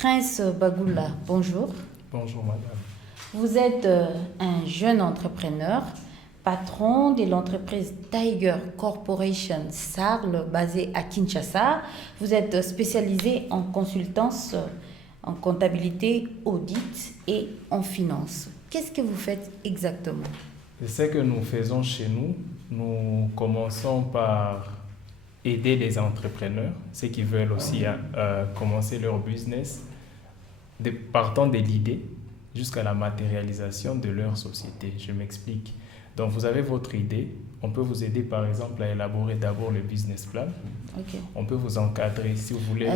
Prince Bagoula, bonjour. Bonjour madame. Vous êtes un jeune entrepreneur, patron de l'entreprise Tiger Corporation Sarl, basée à Kinshasa. Vous êtes spécialisé en consultance, en comptabilité, audit et en finance. Qu'est-ce que vous faites exactement? Ce que nous faisons chez nous, nous commençons par aider les entrepreneurs, ceux qui veulent aussi commencer leur business, partant de l'idée jusqu'à la matérialisation de leur société. Je m'explique. Donc vous avez votre idée, on peut vous aider par exemple à élaborer d'abord le business plan. Ok. On peut vous encadrer si vous voulez.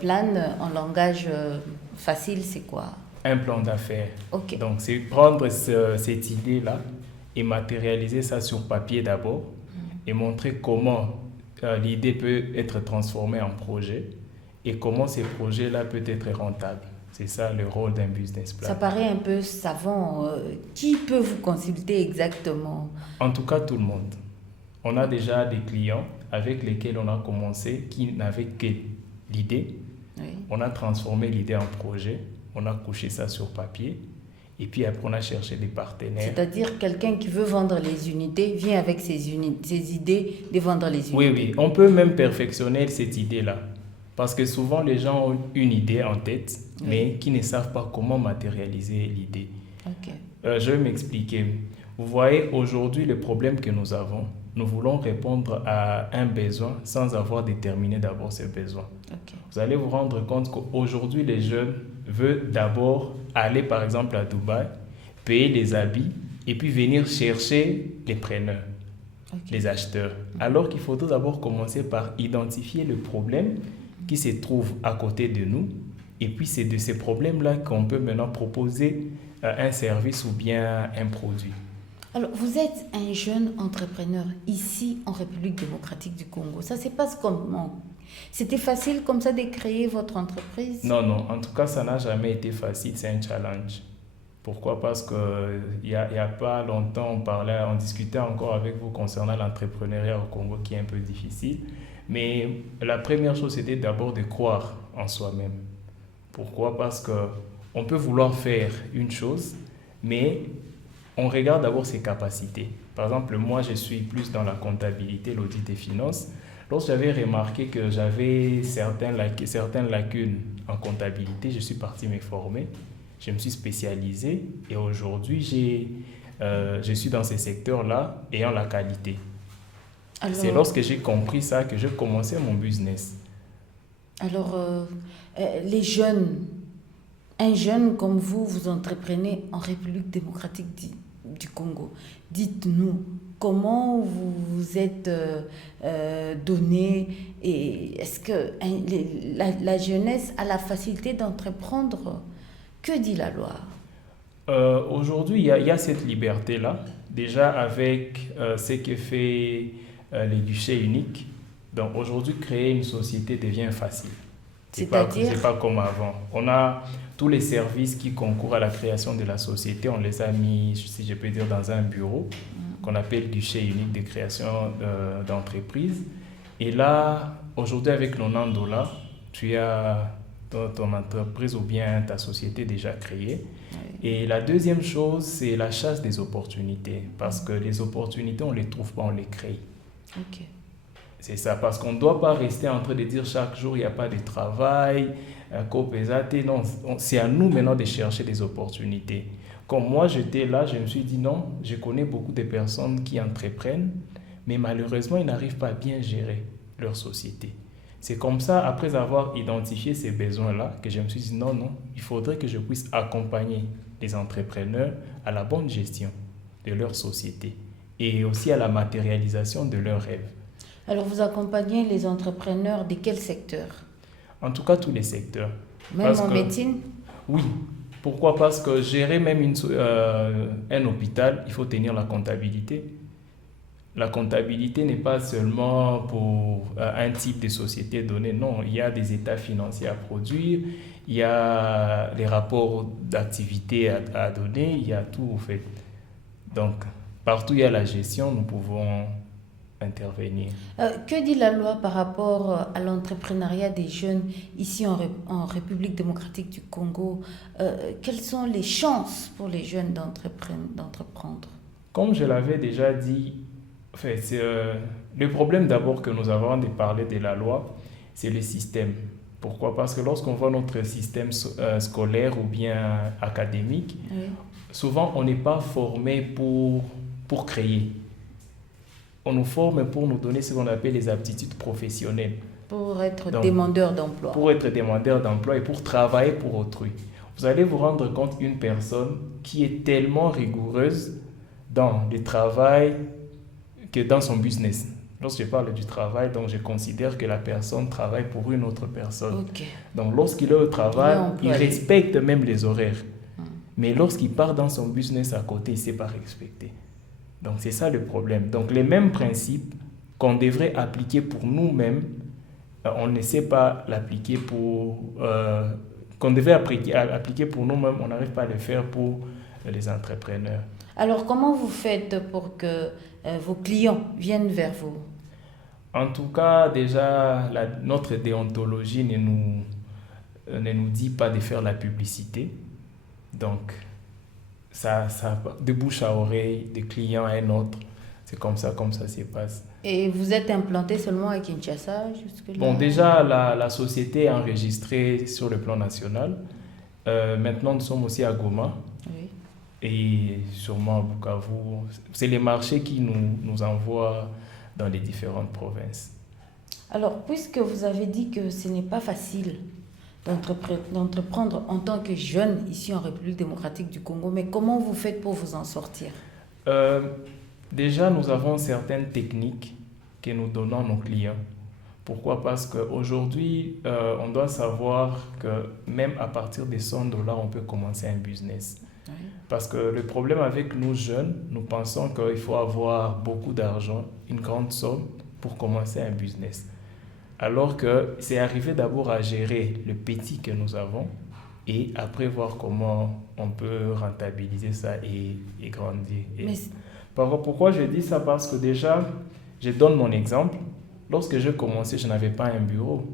Plan en langage facile, c'est quoi? Un plan d'affaires. Ok. Donc c'est prendre cette idée-là et matérialiser ça sur papier d'abord et montrer comment l'idée peut être transformée en projet et comment ces projets-là peuvent être rentables. C'est ça le rôle d'un business plan. Ça paraît un peu savant. Qui peut vous consulter exactement? En tout cas, tout le monde. On a déjà des clients avec lesquels on a commencé qui n'avaient que l'idée. Oui. On a transformé l'idée en projet. On a couché ça sur papier. Et puis après, on a cherché des partenaires. C'est-à-dire quelqu'un qui veut vendre les unités vient avec ses idées de vendre les unités. Oui, oui. On peut même perfectionner cette idée-là. Parce que souvent, les gens ont une idée en tête, oui, mais qui ne savent pas comment matérialiser l'idée. Ok. Je vais m'expliquer. Vous voyez, aujourd'hui, le problème que nous avons, nous voulons répondre à un besoin sans avoir déterminé d'abord ce besoin. Ok. Vous allez vous rendre compte qu'aujourd'hui, les jeunes veulent d'abord aller, par exemple, à Dubaï, payer les habits et puis venir chercher les preneurs, Ok. les acheteurs. Alors qu'il faudrait d'abord commencer par identifier le problème qui se trouve à côté de nous. Et puis, c'est de ces problèmes-là qu'on peut maintenant proposer un service ou bien un produit. Alors, vous êtes un jeune entrepreneur ici en République démocratique du Congo. Ça se passe comment? C'était facile comme ça de créer votre entreprise? Non, non. En tout cas, ça n'a jamais été facile. C'est un challenge. Pourquoi? Parce qu'il y a pas longtemps, on discutait encore avec vous concernant l'entrepreneuriat au Congo qui est un peu difficile. Mais la première chose, c'était d'abord de croire en soi-même. Pourquoi? Parce qu'on peut vouloir faire une chose, mais on regarde d'abord ses capacités. Par exemple, moi, je suis plus dans la comptabilité, l'audit des finances. Lorsque j'avais remarqué que j'avais certaines lacunes en comptabilité, je suis parti me former. Je me suis spécialisé et aujourd'hui, je suis dans ces secteurs-là ayant la qualité. Alors, C'est lorsque j'ai compris ça que j'ai commencé mon business. alors les jeunes, un jeune comme vous, vous entreprenez en République démocratique du Congo. Dites-nous, comment vous vous êtes donné et est-ce que la jeunesse a la facilité d'entreprendre? Que dit la loi? Aujourd'hui, il y a cette liberté-là, déjà avec ce que fait les guichets uniques. Donc aujourd'hui, créer une société devient facile. C'est pas comme avant. On a tous les services qui concourent à la création de la société, on les a mis, si je peux dire, dans un bureau qu'on appelle guichet unique de création d'entreprise. Et là, aujourd'hui, avec $90, tu as ton entreprise ou bien ta société déjà créée. Oui. Et la deuxième chose, c'est la chasse des opportunités. Parce que les opportunités, on ne les trouve pas, on les crée. Ok. C'est ça, parce qu'on ne doit pas rester en train de dire chaque jour, il n'y a pas de travail, non, c'est à nous maintenant de chercher des opportunités. Comme moi, j'étais là, je me suis dit non, je connais beaucoup de personnes qui entreprennent, mais malheureusement, ils n'arrivent pas à bien gérer leur société. C'est comme ça, après avoir identifié ces besoins-là, que je me suis dit non, il faudrait que je puisse accompagner les entrepreneurs à la bonne gestion de leur société et aussi à la matérialisation de leurs rêves. Alors, vous accompagnez les entrepreneurs de quel secteur? En tout cas, tous les secteurs. Même en médecine? Oui. Pourquoi? Parce que gérer même un hôpital, il faut tenir la comptabilité. La comptabilité n'est pas seulement pour un type de société donnée. Non, il y a des états financiers à produire, il y a les rapports d'activité à donner, il y a tout en fait. Donc, partout où il y a la gestion, nous pouvons intervenir. Que dit la loi par rapport à l'entrepreneuriat des jeunes ici en République démocratique du Congo? Quelles sont les chances pour les jeunes d'entreprendre? Comme je l'avais déjà dit, enfin, le problème d'abord que nous avons de parler de la loi, c'est le système. Pourquoi? Parce que lorsqu'on voit notre système scolaire ou bien académique, Oui. souvent on n'est pas formé pour créer. On nous forme pour nous donner ce qu'on appelle les aptitudes professionnelles. Pour être Donc, demandeur d'emploi. Pour être demandeur d'emploi et pour travailler pour autrui. Vous allez vous rendre compte d'une personne qui est tellement rigoureuse dans le travail que dans son business. Lorsque je parle du travail, donc je considère que la personne travaille pour une autre personne. Ok. Donc lorsqu'il est au travail, il employé. respecte même les horaires. Mais lorsqu'il part dans son business à côté, il ne sait pas respecter. Donc c'est ça le problème. Donc les mêmes principes qu'on devrait appliquer pour nous-mêmes, on ne sait pas l'appliquer qu'on devait appliquer pour nous-mêmes, on n'arrive pas à le faire pour les entrepreneurs. Alors, comment vous faites pour que vos clients viennent vers vous? En tout cas, déjà, notre déontologie ne nous dit pas de faire la publicité. Donc, ça de bouche à oreille, de client à un autre, c'est comme ça se passe. Et vous êtes implanté seulement à Kinshasa jusque-là? Bon, déjà, la société est enregistrée sur le plan national. Maintenant, nous sommes aussi à Goma. Oui. Et sûrement à Bukavu. C'est les marchés qui nous envoient dans les différentes provinces. Alors, puisque vous avez dit que ce n'est pas facile d'entreprendre en tant que jeune ici en République démocratique du Congo, mais comment vous faites pour vous en sortir? Déjà, nous avons certaines techniques que nous donnons à nos clients. Pourquoi? Parce qu'aujourd'hui, on doit savoir que même à partir de $100, on peut commencer un business. Oui. Parce que le problème avec nous jeunes, nous pensons qu'il faut avoir beaucoup d'argent, une grande somme pour commencer un business. Alors que c'est arrivé d'abord à gérer le petit que nous avons et après voir comment on peut rentabiliser ça et grandir. Pourquoi je dis ça? Parce que déjà, je donne mon exemple. Lorsque j'ai commencé, je n'avais pas un bureau.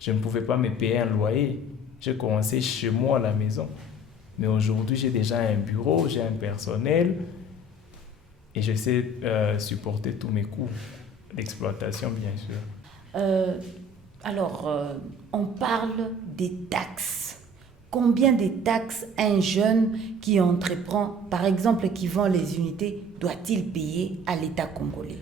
Je ne pouvais pas me payer un loyer. J'ai commencé chez moi à la maison. Mais aujourd'hui, j'ai déjà un bureau, j'ai un personnel et je sais supporter tous mes coûts d'exploitation, bien sûr. On parle des taxes. Combien de taxes un jeune qui entreprend, par exemple, qui vend les unités, doit-il payer à l'État congolais?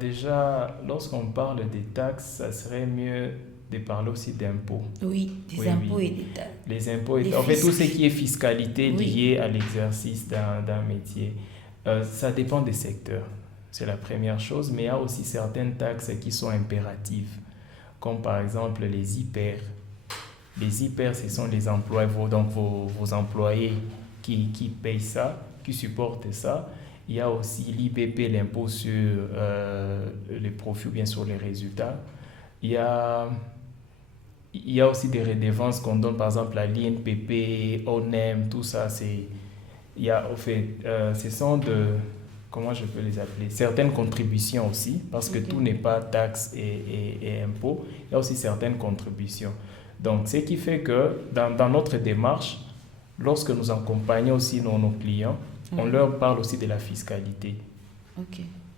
Déjà, lorsqu'on parle des taxes, ça serait mieux de parler aussi d'impôts. Oui, des impôts et des taxes. Les impôts, en fait, tout ce qui est fiscalité liée à l'exercice d'un métier, ça dépend des secteurs. C'est la première chose, mais il y a aussi certaines taxes qui sont impératives, comme par exemple les IPER. Les IPER, ce sont les employés, donc vos employés qui payent ça, qui supportent ça. Il y a aussi l'IBP, l'impôt sur les profits ou bien sur les résultats. Il y a aussi des redevances qu'on donne, par exemple à l'INPP, ONEM, tout ça. Ce sont comment je peux les appeler? Certaines contributions aussi, parce que tout n'est pas taxes et impôts. Il y a aussi certaines contributions. Donc, ce qui fait que dans notre démarche, lorsque nous accompagnons aussi nos clients, on leur parle aussi de la fiscalité.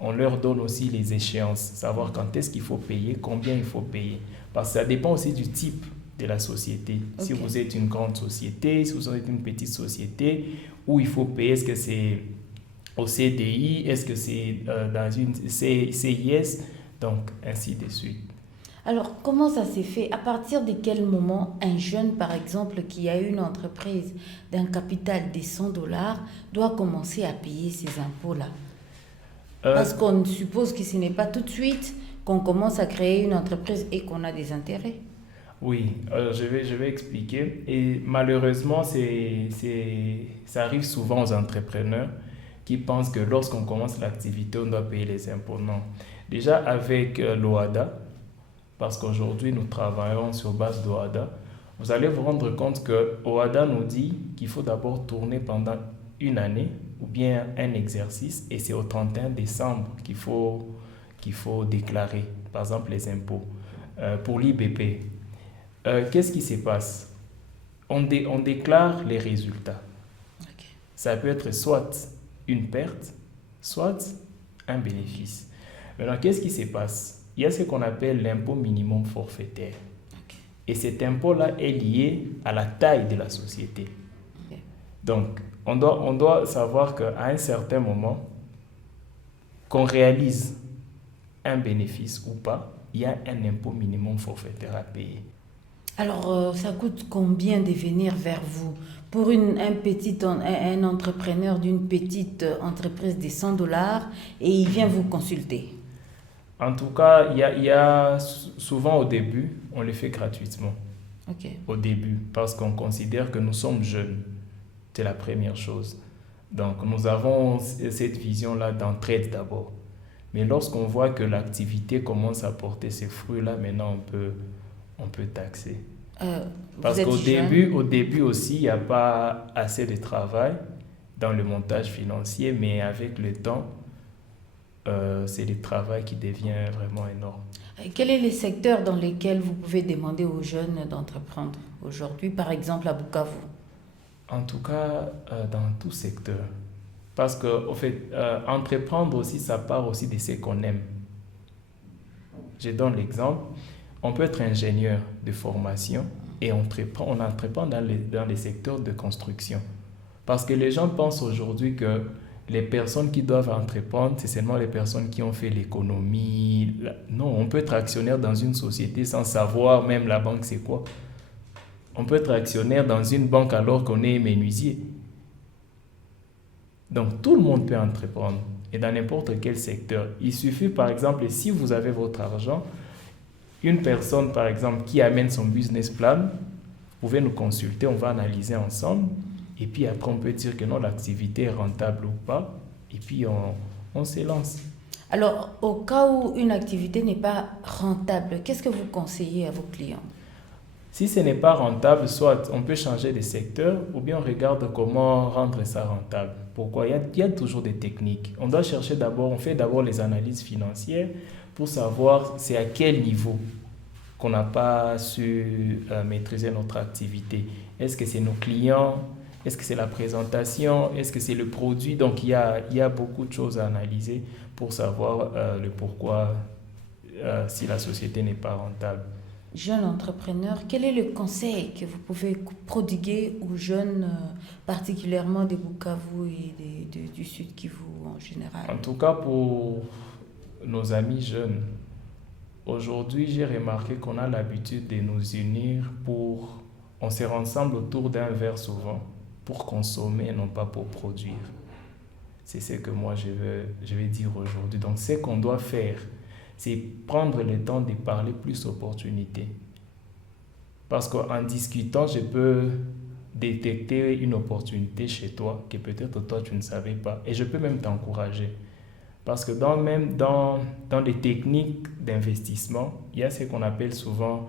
On leur donne aussi les échéances, savoir quand est-ce qu'il faut payer, combien il faut payer. Parce que ça dépend aussi du type de la société. Si vous êtes une grande société, si vous êtes une petite société, où il faut payer, est-ce que c'est au CDI, est-ce que c'est dans une CIS, donc ainsi de suite. Alors, comment ça s'est fait? À partir de quel moment un jeune, par exemple, qui a une entreprise d'un capital de $100 doit commencer à payer ces impôts-là? Parce qu'on suppose que ce n'est pas tout de suite qu'on commence à créer une entreprise et qu'on a des intérêts. Oui, je vais expliquer. Et malheureusement, ça arrive souvent aux entrepreneurs qui pensent que lorsqu'on commence l'activité, on doit payer les impôts. Non. Déjà, avec l'OHADA, parce qu'aujourd'hui, nous travaillons sur base d'OHADA, vous allez vous rendre compte que OHADA nous dit qu'il faut d'abord tourner pendant une année ou bien un exercice et c'est au 31 décembre qu'il faut qu'il faut déclarer, par exemple les impôts. Pour l'IBP, qu'est-ce qui se passe? On déclare les résultats. Ok. Ça peut être soit une perte, soit un bénéfice. Maintenant, qu'est-ce qui se passe? Il y a ce qu'on appelle l'impôt minimum forfaitaire. Ok. Et cet impôt-là est lié à la taille de la société. Ok. Donc, on doit savoir qu'à un certain moment, qu'on réalise un bénéfice ou pas, il y a un impôt minimum forfaitaire à payer. Alors, ça coûte combien de venir vers vous? Pour un entrepreneur d'une petite entreprise de 100 dollars et il vient vous consulter. En tout cas, il y a souvent au début, on le fait gratuitement. Ok. Au début, parce qu'on considère que nous sommes jeunes. C'est la première chose. Donc, nous avons cette vision-là d'entraide d'abord. Mais lorsqu'on voit que l'activité commence à porter ses fruits-là, maintenant on peut taxer. Parce Vous êtes jeune. au début aussi, il n'y a pas assez de travail dans le montage financier, mais avec le temps, c'est le travail qui devient vraiment énorme. Quel est le secteur dans lequel vous pouvez demander aux jeunes d'entreprendre aujourd'hui, par exemple à Bukavu? En tout cas, dans tout secteur. Parce que, au fait, entreprendre aussi, ça part aussi de ce qu'on aime. Je donne l'exemple. On peut être ingénieur de formation et on entreprend dans les secteurs de construction. Parce que les gens pensent aujourd'hui que les personnes qui doivent entreprendre, c'est seulement les personnes qui ont fait l'économie. Non, on peut être actionnaire dans une société sans savoir même la banque c'est quoi. On peut être actionnaire dans une banque alors qu'on est menuisier. Donc, tout le monde peut entreprendre et dans n'importe quel secteur. Il suffit, par exemple, si vous avez votre argent, une personne, par exemple, qui amène son business plan, vous pouvez nous consulter, on va analyser ensemble. Et puis après, on peut dire que non, l'activité est rentable ou pas. Et puis, on se lance. Alors, au cas où une activité n'est pas rentable, qu'est-ce que vous conseillez à vos clients? Si ce n'est pas rentable, soit on peut changer de secteur ou bien on regarde comment rendre ça rentable. Pourquoi? Il y a toujours des techniques. On doit chercher d'abord, on fait d'abord les analyses financières pour savoir c'est à quel niveau qu'on n'a pas su maîtriser notre activité. Est-ce que c'est nos clients? Est-ce que c'est la présentation? Est-ce que c'est le produit? Donc il y a beaucoup de choses à analyser pour savoir le pourquoi si la société n'est pas rentable. Jeune entrepreneur, quel est le conseil que vous pouvez prodiguer aux jeunes, particulièrement de Bukavu et du Sud Kivu en général? En tout cas, pour nos amis jeunes, aujourd'hui, j'ai remarqué qu'on a l'habitude de nous unir on se rassemble autour d'un verre souvent pour consommer, non pas pour produire. C'est ce que moi je vais dire aujourd'hui. Donc, ce qu'on doit faire, c'est prendre le temps de parler plus opportunités. Parce qu'en discutant, je peux détecter une opportunité chez toi que peut-être toi tu ne savais pas. Et je peux même t'encourager. Parce que dans les techniques d'investissement, il y a ce qu'on appelle souvent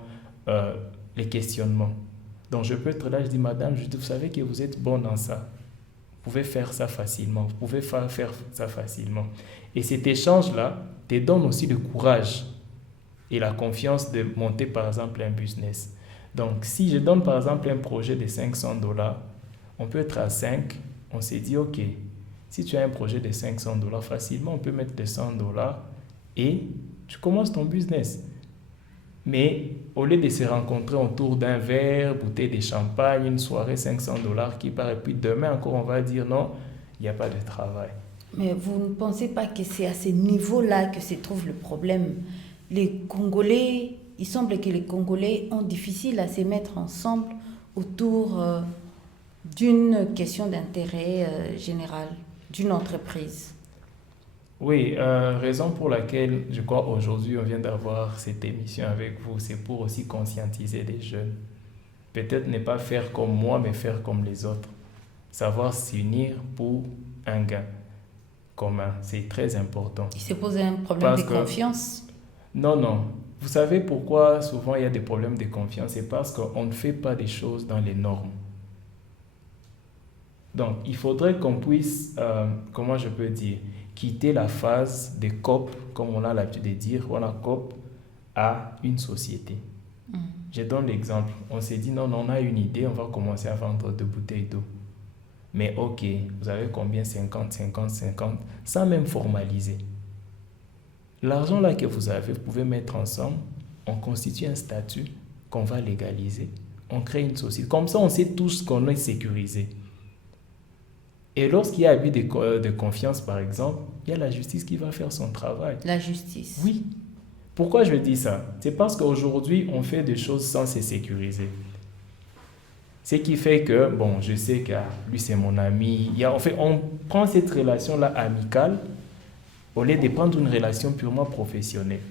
les questionnements. Donc je peux être là, je dis madame, vous savez que vous êtes bon dans ça. Vous pouvez faire ça facilement. Vous pouvez faire ça facilement. Et cet échange-là te donne aussi le courage et la confiance de monter par exemple un business. Donc si je donne par exemple un projet de 500 dollars, on peut être à 5, on s'est dit ok, si tu as un projet de 500 dollars, facilement on peut mettre de 100 dollars et tu commences ton business. Mais au lieu de se rencontrer autour d'un verre, bouteille de champagne, une soirée 500 dollars qui part, et puis demain encore on va dire non, il n'y a pas de travail. Mais vous ne pensez pas que c'est à ce niveau-là que se trouve le problème? Les Congolais, il semble que les Congolais ont difficile à se mettre ensemble autour d'une question d'intérêt général, d'une entreprise. Oui, raison pour laquelle je crois aujourd'hui on vient d'avoir cette émission avec vous, c'est pour aussi conscientiser les jeunes. Peut-être ne pas faire comme moi, mais faire comme les autres. Savoir s'unir pour un gain commun, c'est très important. Il se pose un problème Parce de que, confiance. non. Vous savez pourquoi souvent il y a des problèmes de confiance? C'est parce qu'on ne fait pas des choses dans les normes. Donc, il faudrait qu'on puisse, comment je peux dire, quitter la phase de COP, comme on a l'habitude de dire, on a COP à une société. Je donne l'exemple. On s'est dit, non, on a une idée, on va commencer à vendre 2 bouteilles d'eau. Mais ok, vous avez combien? 50, 50, 50, sans même formaliser. L'argent là que vous avez, vous pouvez mettre ensemble, on constitue un statut qu'on va légaliser. On crée une société. Comme ça, on sait tous qu'on est sécurisé. Et lorsqu'il y a abus de confiance, par exemple, il y a la justice qui va faire son travail. La justice. Oui. Pourquoi je dis ça? C'est parce qu'aujourd'hui, on fait des choses sans se sécuriser. Ce qui fait que, bon, je sais que lui, c'est mon ami. En fait, on prend cette relation-là amicale au lieu de prendre une relation purement professionnelle.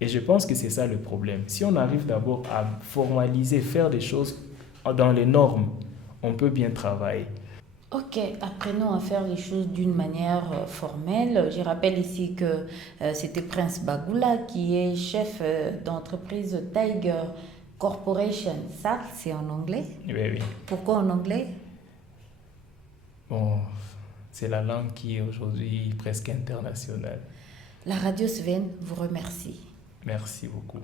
Et je pense que c'est ça le problème. Si on arrive d'abord à formaliser, faire des choses dans les normes, on peut bien travailler. Ok, apprenons à faire les choses d'une manière formelle. Je rappelle ici que c'était Prince Bagoula qui est chef d'entreprise Tiger Corporation. Ça, c'est en anglais. Oui, oui. Pourquoi en anglais? Bon, c'est la langue qui est aujourd'hui presque internationale. La radio Sven vous remercie. Merci beaucoup.